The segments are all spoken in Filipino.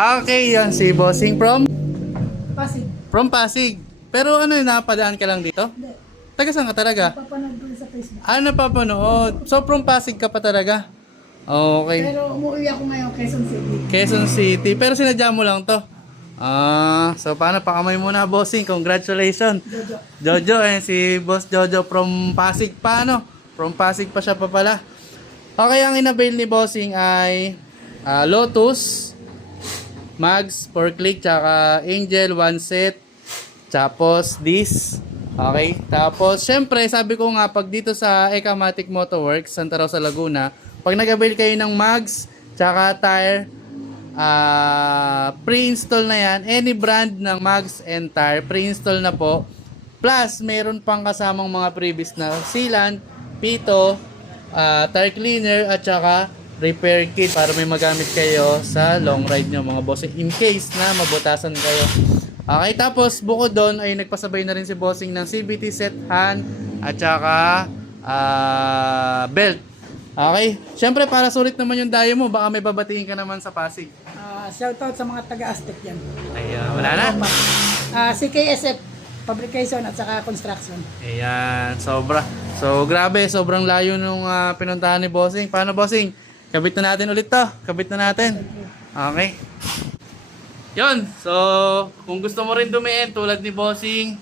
Okay, yan si Bossing from? Pasig. From Pasig. Pero ano, napadaan ka lang dito? Hindi. Taga saan ka talaga? Papanood ko sa Facebook. Ah, napapanood. So from Pasig ka pa talaga? Okay. Pero umuwi ako ngayon Quezon City. Quezon City. Pero sinadya mo lang to? Ah, so paano? Pakamay muna, Bossing. Congratulations. Jojo. Jojo, si Boss Jojo from Pasig. Paano? From Pasig pa siya pa pala. Okay, ang inabail ni Bossing ay Lotus, Mags, 4 click, tsaka Angel, 1 set. Tapos this. Okay. Tapos, syempre, sabi ko nga, pag dito sa Ecamatic Motorworks, Santa Rosa, Laguna, pag nag-avail kayo ng Mags, tsaka tire, pre-install na yan. Any brand ng Mags and tire, pre-install na po. Plus, mayroon pang kasamang mga previous na sealant, pito, tire cleaner, at saka repair kit para may magamit kayo sa long ride nyo, mga bossing, in case na mabutasan kayo. Okay, tapos bukod doon ay nagpasabay na rin si Bossing ng CVT set hand at saka belt. Okay, syempre para sulit naman yung dayo mo, baka may babatiin ka naman sa Pasig. Shoutout sa mga taga-Aztec yan. Ayan, wala na. CKSF Fabrication at saka Construction. Ayan, sobra. So grabe, sobrang layo nung pinuntahan ni Bossing. Paano, Bossing? Kabit na natin ulit to. Kabit na natin. Okay. Yun. So, kung gusto mo rin dumiin tulad ni Bossing,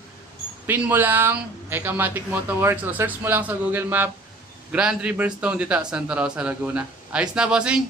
pin mo lang Ecamatic Motorworks o search mo lang sa Google Map Grand Riverstone dito, Santa Rosa, Laguna. Ayos na, Bossing?